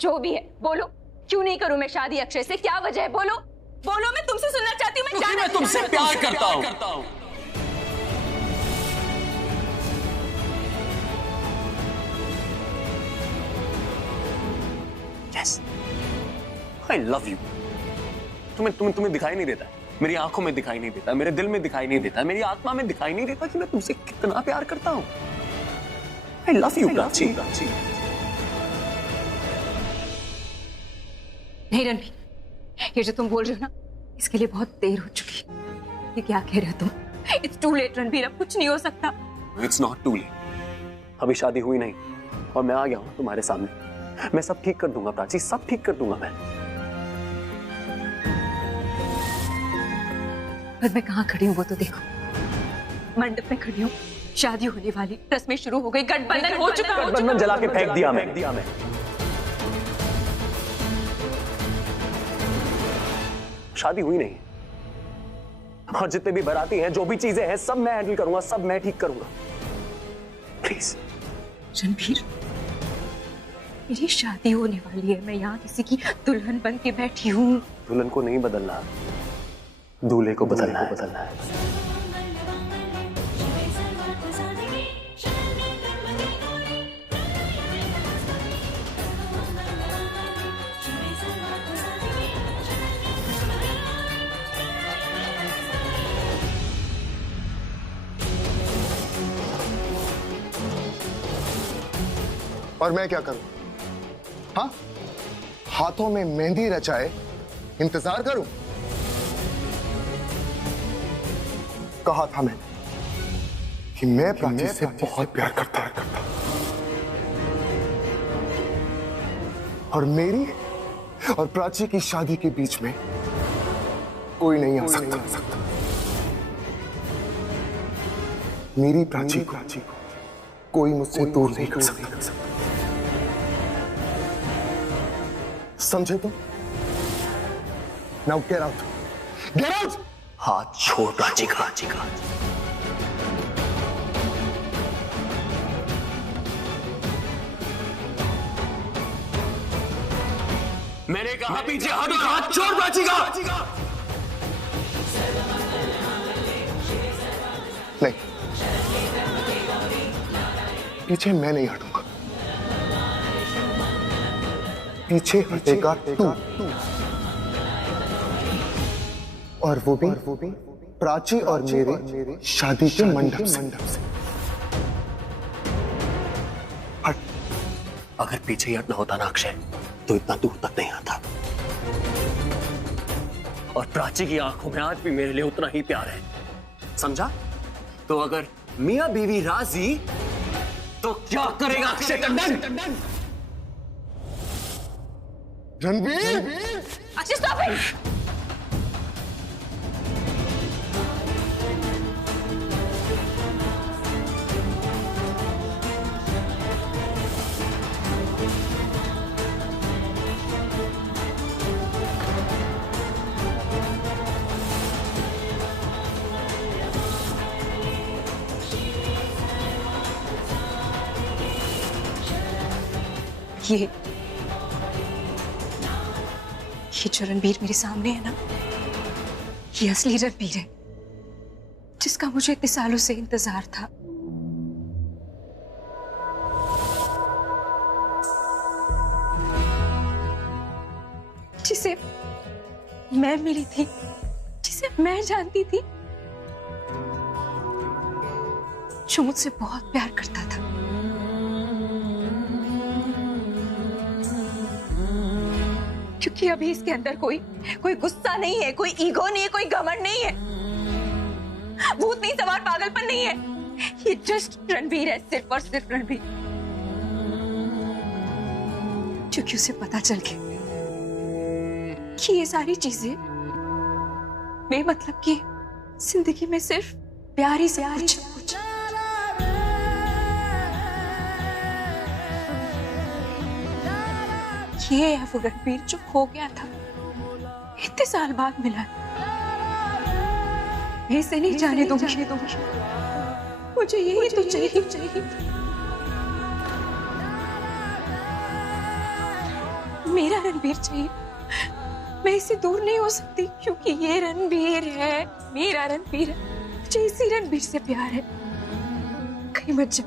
जो भी है बोलो, क्यों नहीं करूं मैं शादी अक्षय से? क्या वजह है? बोलो बोलो, मैं तुमसे सुनना चाहती हूँ। मैं तुमसे प्यार करता हूँ। Yes, I love you. तुम्हें दिखाई नहीं देता? मेरी आंखों में दिखाई नहीं देता, मेरे दिल में दिखाई नहीं देता, मेरी आत्मा में दिखाई नहीं देता कि मैं तुमसे कितना प्यार करता हूँ? I love you, Prachi. नहीं रणबीर, ये जो तुम बोल रहे हो ना, इसके लिए बहुत देर हो चुकी है। ये क्या कह रहे हो तुम? It's too late रणबीर, अब कुछ नहीं हो सकता। It's not too late. अभी शादी हुई नहीं और मैं आ गया हूँ तुम्हारे सामने। मैं सब ठीक कर दूंगा प्राची, सब ठीक कर दूंगा मैं। पर मैं कहाँ खड़ी हूँ वो तो देखो। मंडप में खड़ी हूँ, शादी होने वाली, रस्में शुरू हो गई, गठबंधन हो चुका। गठबंधन जला के फेंक दिया मैं। शादी हुई नहीं और जितने भी बाराती हैं, जो भी चीजें हैं, सब मैं हैंडल करूंगा, सब मैं ठीक करूंगा। प्लीज रणबीर, मेरी शादी होने वाली है, मैं यहाँ किसी की दुल्हन बन के बैठी हूँ। दुल्हन को नहीं बदलना, दूल्हे को बदलना है। और मैं क्या करूं? हाँ, हाथों में मेहंदी रचाए इंतजार करूं? कहा था मैंने कि मैं प्राची से बहुत प्यार करता है, और मेरी और प्राची की शादी के बीच में कोई नहीं आ सकता। मेरी प्राची को कोई मुझसे दूर नहीं कर सकता। समझे तुम? Now get out, get out. हाथ छोड़ प्राची का। मैंने कहा पीछे हटो, हाथ छोड़ प्राची का। नहीं, पीछे मैं नहीं हटूंगा, पीछे हटेगा तू, और वो भी प्राची और मेरे शादी के मंडप से। हट। अगर पीछे ही हटना होता ना अक्षय, तो इतना दूर तक नहीं आता। और प्राची की आंखों में आज भी मेरे लिए उतना ही प्यार है, समझा? तो अगर मियां बीवी राजी, तो क्या करेगा अक्षय टंडन? Ranbir, Akshay stop it. ये जो रणबीर मेरे सामने है ना, ये असली रणबीर है, जिसका मुझे इतने सालों से इंतजार था। जिसे मैं मिली थी, जिसे मैं जानती थी, जो मुझसे बहुत प्यार करता था। क्योंकि अभी इसके अंदर कोई गुस्सा नहीं है, कोई ईगो नहीं है, कोई घमंड नहीं है, भूत नहीं सवार पागलपन नहीं है। ये जस्ट रणबीर है, सिर्फ और सिर्फ रणबीर। क्योंकि उसे पता चल गया कि ये सारी चीजें बेमतलब की जिंदगी में सिर्फ प्यार ही से कुछ। ये है वो रणबीर जो खो गया था, इतने साल बाद मिला। मैं इसे नहीं जाने दूंगी, मुझे यही तो चाहिए। मेरा रणबीर चाहिए। मैं इससे दूर नहीं हो सकती क्योंकि ये रणबीर है, मेरा रणबीर है। मुझे इसी रणबीर से प्यार है। कहीं मत जा,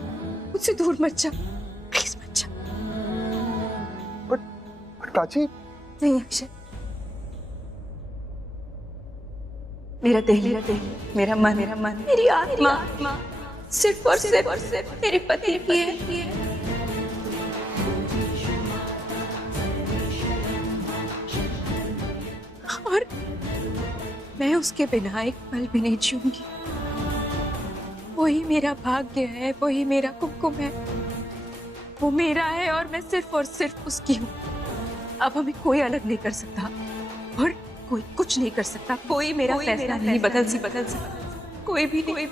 मुझसे दूर मत जा, प्लीज मत जा। बट प्राची। नहीं अक्षय, मेरा दिल, मेरा मन, मेरी आत्मा सिर्फ और सिर्फ मेरे पति की है। और मैं उसके बिना एक पल भी नहीं जीऊंगी। वही मेरा भाग्य है, वही मेरा कुमकुम है। वो मेरा है और मैं सिर्फ और सिर्फ उसकी हूँ। अब हमें कोई अलग नहीं कर सकता और कोई कुछ नहीं कर सकता। कोई मेरा फैसला नहीं बदल सकता। कोई भी नहीं।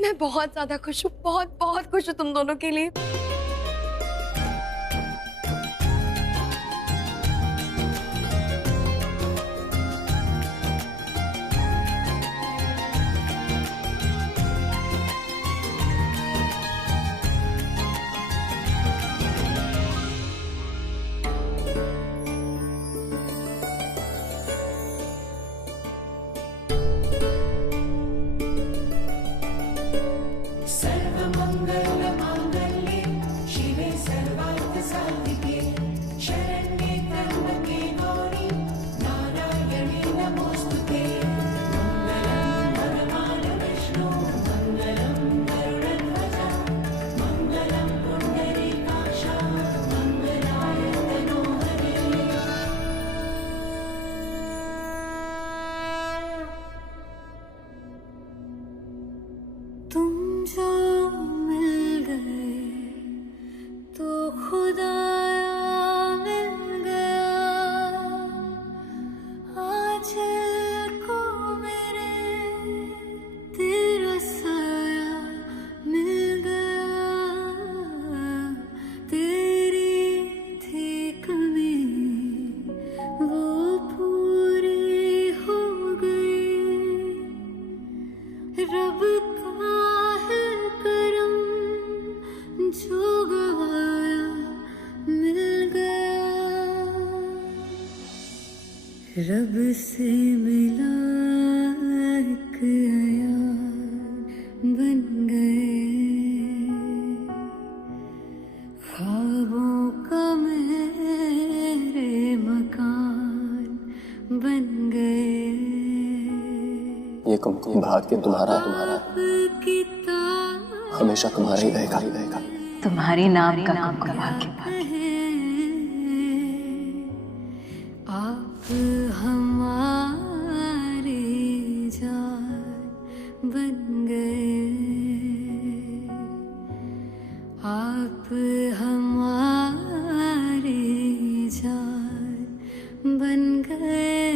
मैं बहुत ज्यादा खुश हूँ, बहुत खुश हूँ तुम दोनों के लिए। तुम जो मिल गए तो खुदाया मिल गया। आज को मेरे तेरा साया मिल गया। तेरी थी कमी वो पूरी हो गई। रब जो गवाया मिल गया। रब से मिला एक यार बन गए। ख्वाबों का मेरे मकान बन गए। ये कुमकुम भाग्य तुम्हारा हमेशा तुम्हारा ही रहेगा। तुम्हारी नाम का कुमकुम भाग्य। आप हमारी जान बन गए। आप हमारी जान बन गए।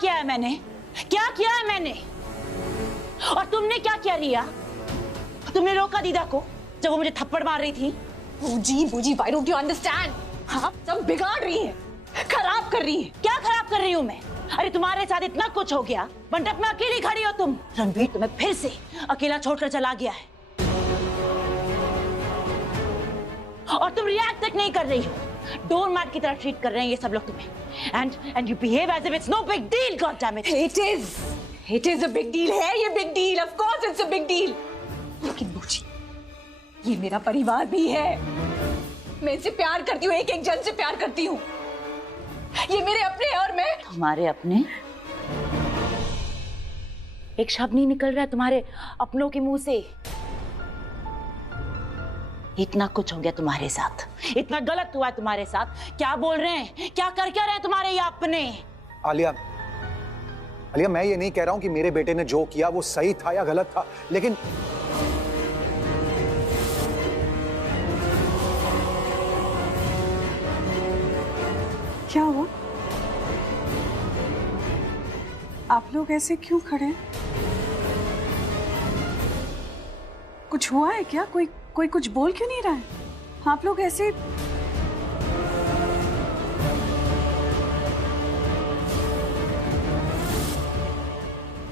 किया है मैंने? क्या किया है मैंने? और तुमने क्या किया रिया? तुमने रोका दीदा को जब वो मुझे थप्पड़ मार रही थी। बूजी, why don't you understand? हाँ, सब बिगाड़ रही है, खराब कर रही है। क्या खराब कर रही हूँ मैं? अरे तुम्हारे साथ इतना कुछ हो गया, मंडप में अकेली खड़ी हो तुम। रणबीर तुम्हें फिर से अकेला छोड़कर चला गया है और तुम रिएक्ट तक नहीं कर रही हो। डोर मैट की तरह ट्रीट कर रहे हैं ये सब लोग तुम्हें। And you behave as if it's no big deal. God damn it. It is a big deal है, ये big deal, of course it's a big deal। लेकिन बूजी, ये मेरा परिवार भी है। मैं इनसे प्यार करती हूँ, एक एक जन से प्यार करती हूँ। ये मेरे अपने और मैं। तुम्हारे अपने? एक शब्द नहीं निकल रहा है तुम्हारे अपनों के मुंह से। इतना कुछ हो गया तुम्हारे साथ, इतना गलत हुआ है तुम्हारे साथ। क्या बोल रहे हैं, क्या कर क्या रहे हैं तुम्हारे ये अपने? आलिया, मैं ये नहीं कह रहा हूं कि मेरे बेटे ने जो किया वो सही था या गलत था, लेकिन क्या हुआ? आप लोग ऐसे क्यों खड़े हैं? कुछ हुआ है क्या? कोई कुछ बोल क्यों नहीं रहा है? आप लोग ऐसे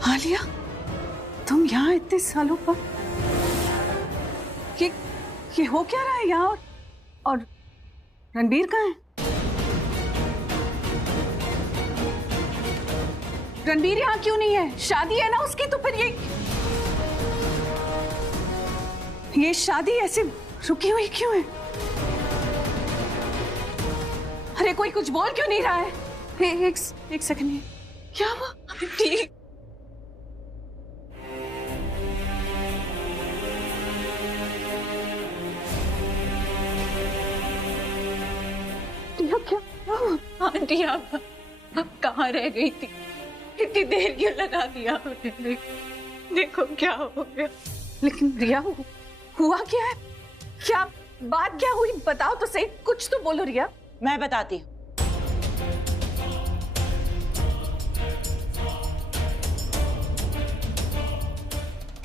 आलिया, तुम यहाँ इतने सालों पर ये हो क्या रहा है यहाँ? और रणबीर कहाँ है? रणबीर यहाँ क्यों नहीं है? शादी है ना उसकी, तो फिर ये शादी ऐसे रुकी हुई क्यों है? अरे कोई कुछ बोल क्यों नहीं रहा है? एक सेकंड, क्या हुआ? ठीक क्या आंटी, आप कहाँ रह गई थी? इतनी देर क्यों लगा दिया आपने? देखो क्या हो गया। लेकिन रिया, हुआ क्या है? क्या बात क्या हुई? बताओ तो सही, कुछ तो बोलो रिया। मैं बताती हूँ।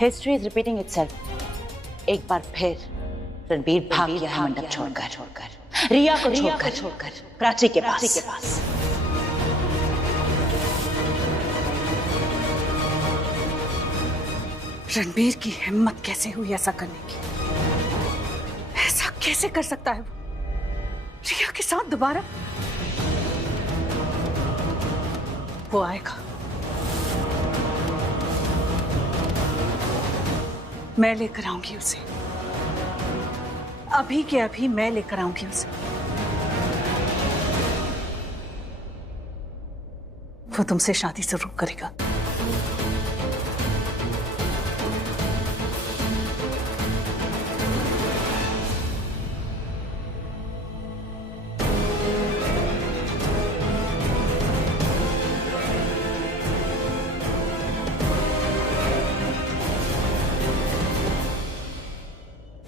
History is repeating itself. एक बार फिर रणबीर भाग गया है मंडप छोड़कर, रिया को छोड़कर प्राची के पास। रणबीर की हिम्मत कैसे हुई ऐसा करने की? ऐसा कैसे कर सकता है वो रिया के साथ दोबारा? वो आएगा, मैं लेकर आऊंगी उसे। अभी के अभी मैं लेकर आऊंगी उसे। वो तुमसे शादी जरूर करेगा।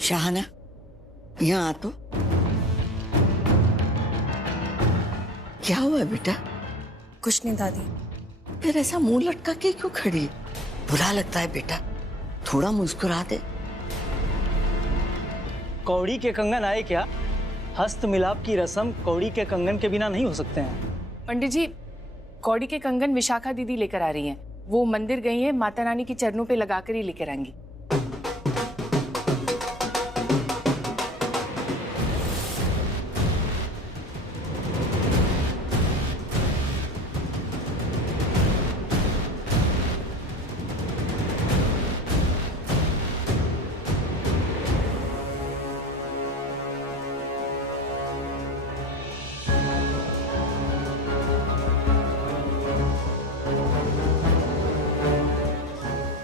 शाहना, यहाँ आ तो। क्या हुआ बेटा? कुछ नहीं दादी। फिर ऐसा मुंह लटका के क्यों खड़ी? बुरा लगता है बेटा, थोड़ा मुस्कुरा दे। कौड़ी के कंगन आए क्या? हस्त मिलाप की रस्म कौड़ी के कंगन के बिना नहीं हो सकते हैं। पंडित जी, कौड़ी के कंगन विशाखा दीदी लेकर आ रही हैं। वो मंदिर गई हैं, माता रानी के चरणों पे लगाकर ही लेकर आएंगी।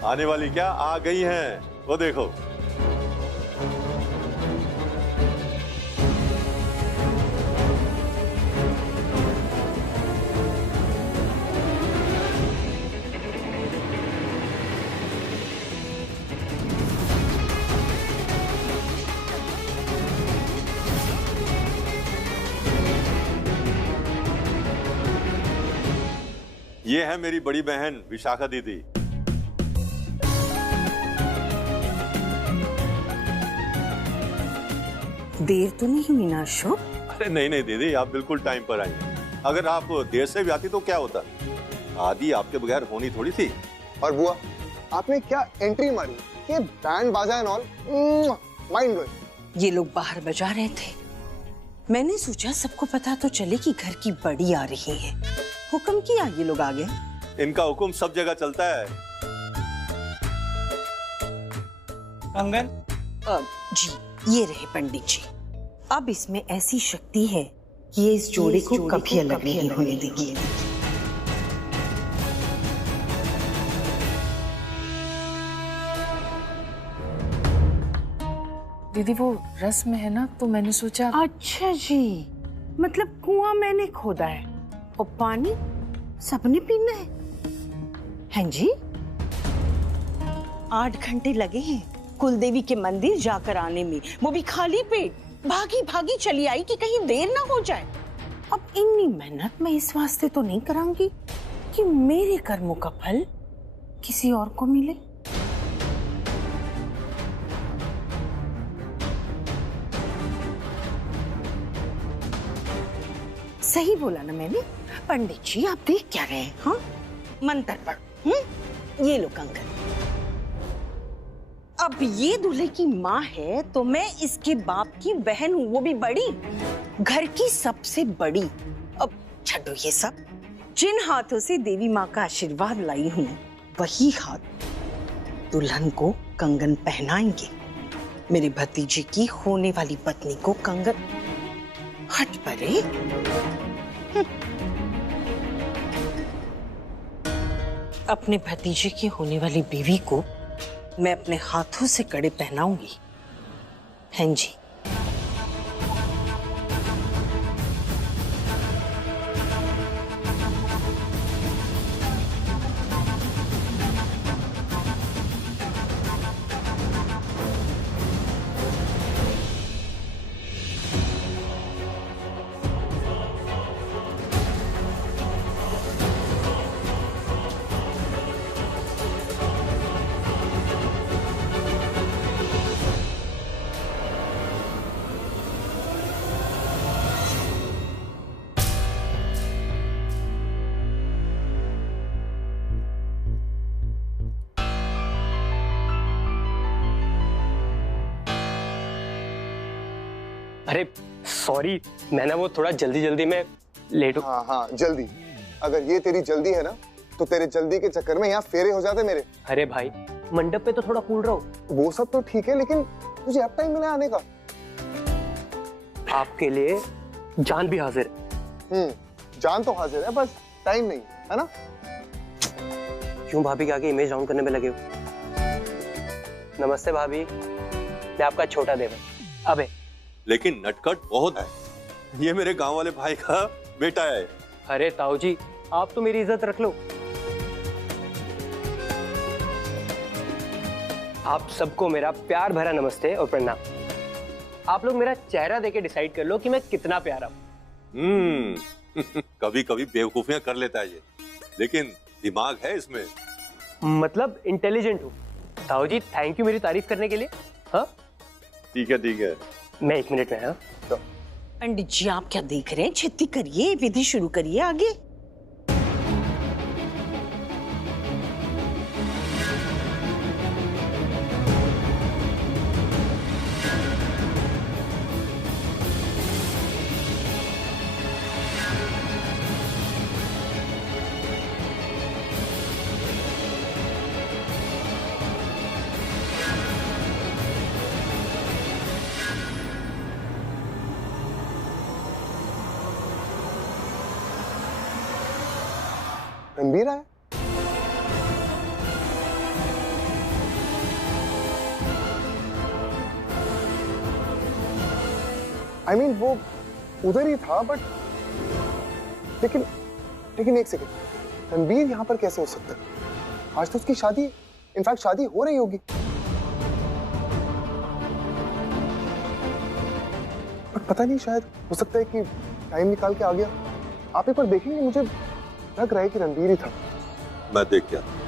आने वाली क्या आ गई हैं, वो देखो। ये है मेरी बड़ी बहन विशाखा दीदी। देर तो नहीं हुई ना अशोक? अरे नहीं नहीं दीदी, आप बिल्कुल टाइम पर आई। अगर आप देर से भी आती तो क्या होता, आदि आपके बगैर होनी थोड़ी थी। और बुआ, आपने क्या एंट्री मारी, ये बैंड बाजा एंड ऑल, माइंड ब्लोइंग। ये लोग बाहर बजा रहे थे, मैंने सोचा सबको पता तो चले कि घर की बड़ी आ रही है। हुक्म किया, ये लोग आ गए। इनका हुक्म सब जगह चलता है। कंगन जी, ये रहे पंडित जी। अब इसमें ऐसी शक्ति है कि ये इस जोड़े को कभी अलग नहीं होने देगी। दीदी वो रस्म है ना, तो मैंने सोचा। अच्छा जी, मतलब कुआं मैंने खोदा है और पानी सबने पीना है? हैं जी? 8 घंटे लगे हैं कुलदेवी के मंदिर जाकर आने में, वो भी खाली पेट। भागी भागी चली आई कि कहीं देर ना हो जाए। अब इतनी मेहनत मैं इस वास्ते तो नहीं करांगी कि मेरे कर्मों का फल किसी और को मिले। सही बोला ना मैंने? पंडित जी आप देख क्या रहे हैं? हाँ, मंत्र पढ़ो। ये लो कंगन। अब ये दूल्हे की माँ है तो मैं इसके बाप की बहन हूँ, वो भी बड़ी, घर की सबसे बड़ी। अब छड्डो ये सब। जिन हाथों से देवी माँ का आशीर्वाद लाई हूँ, वही हाथ दुल्हन को कंगन पहनाएंगे। मेरे भतीजे की होने वाली पत्नी को कंगन। हट परे। अपने भतीजे की होने वाली बीवी को मैं अपने हाथों से कड़े पहनाऊंगी। हैं जी? अरे सॉरी, मैं ना वो थोड़ा जल्दी में लेट हो। हाँ हाँ जल्दी। अगर ये तेरी जल्दी है ना, तो तेरे जल्दी के चक्कर में यहाँ फेरे हो जाते मेरे। अरे भाई, मंडप पे तो थोड़ा कूल रहो। वो सब तो ठीक है, लेकिन तुझे अब टाइम मिला आने का। आपके लिए जान भी हाजिर है। जान तो हाजिर है, बस टाइम नहीं है ना। क्यों भाभी के आगे इमेज डाउन करने में लगे हो? नमस्ते भाभी, मैं आपका छोटा देवर। अबे लेकिन नटखट बहुत है, ये मेरे गांव वाले भाई का बेटा है। अरे ताऊ जी, आप तो मेरी इज्जत रख लो। आप सबको मेरा प्यार भरा नमस्ते और प्रणाम। आप लोग मेरा चेहरा देके डिसाइड कर लो कि मैं कितना प्यारा हूं। कभी कभी बेवकूफियां कर लेता है ये, लेकिन दिमाग है इसमें। मतलब इंटेलिजेंट हूँ। ताऊ जी थैंक यू मेरी तारीफ करने के लिए। हाँ ठीक है, मैं 1 मिनट में आया। पंडित जी आप क्या देख रहे हैं? छेती करिए, विधि शुरू करिए आगे। रणबीर आया? I mean, वो उधर ही था, बट लेकिन एक सेकंड, रणबीर यहाँ पर कैसे हो सकता है? आज तो उसकी शादी, इनफैक्ट शादी हो रही होगी। बट पता नहीं, शायद हो सकता है कि टाइम निकाल के आ गया। आप एक बार देखेंगे, मुझे लग रहा है कि रणबीर ही था। मैं देख के आता हूं।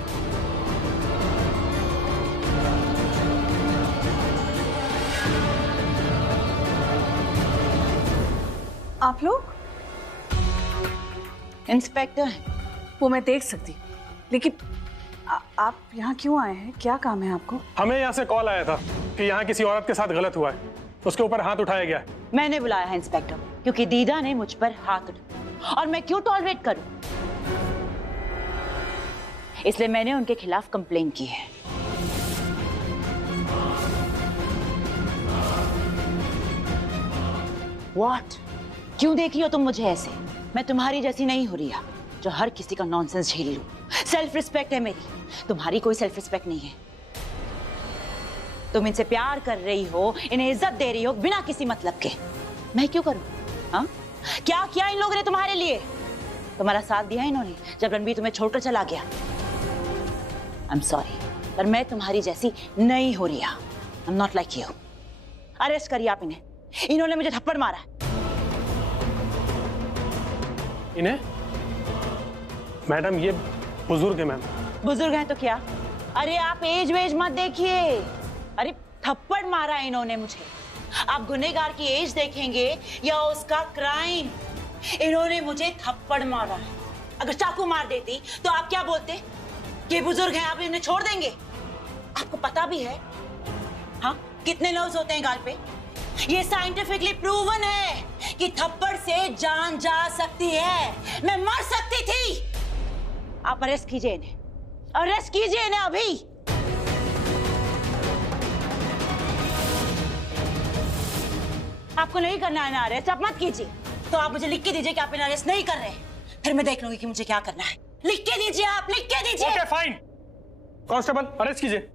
आप लोग? इंस्पेक्टर हैं। वो मैं देख सकती, लेकिन आप यहाँ क्यों आए हैं? क्या काम है आपको? हमें यहाँ से कॉल आया था कि यहाँ किसी औरत के साथ गलत हुआ है, उसके ऊपर हाथ उठाया गया है। मैंने बुलाया है इंस्पेक्टर क्योंकि दीदा ने मुझ पर हाथ उठाया और मैं क्यों टॉलरेट करूं? इसलिए मैंने उनके खिलाफ कंप्लेन की है। What? क्यों देख रही हो तुम मुझे ऐसे? मैं तुम्हारी जैसी नहीं हो रिया जो हर किसी का नॉनसेंस झेल लूं। सेल्फ रिस्पेक्ट है मेरी, तुम्हारी कोई सेल्फ रिस्पेक्ट नहीं है। तुम इनसे प्यार कर रही हो, इन्हें इज्जत दे रही हो बिना किसी मतलब के। मैं क्यों करूं? हाँ? क्या किया इन लोगों ने तुम्हारे लिए? तुम्हारा साथ दिया इन्होंने जब रणबीर तुम्हें छोड़कर चला गया। आई एम सॉरी, पर मैं तुम्हारी जैसी नहीं हो Riya. I am not like you. Arrest करिए आप इन्हें, इन्होंने मुझे थप्पड़ मारा। इन्हें? मैडम ये बुजुर्ग है। मैम बुजुर्ग हैं तो क्या? अरे आप एज वेज मत देखिए। अरे थप्पड़ मारा इन्होंने मुझे। आप गुनहगार की एज देखेंगे या उसका क्राइम? इन्होंने मुझे थप्पड़ मारा है। अगर चाकू मार देती तो आप क्या बोलते? कि बुजुर्ग हैं, आप इन्हें छोड़ देंगे? आपको पता भी है हाँ कितने नर्व्स होते हैं गाल पे? ये साइंटिफिकली प्रूवन है कि थप्पड़ से जान जा सकती है। मैं मर सकती थी। आप अरेस्ट कीजिए इन्हें, अरेस्ट कीजिए इन्हें अभी। आपको नहीं करना है ना अरेस्ट, आप मत कीजिए। तो आप मुझे लिख के दीजिए कि आप इन्हें अरेस्ट नहीं कर रहे हैं, फिर मैं देख लूंगी कि मुझे क्या करना है। लिख के दीजिए, आप लिख के दीजिए। Okay fine. कांस्टेबल अरेस्ट कीजिए।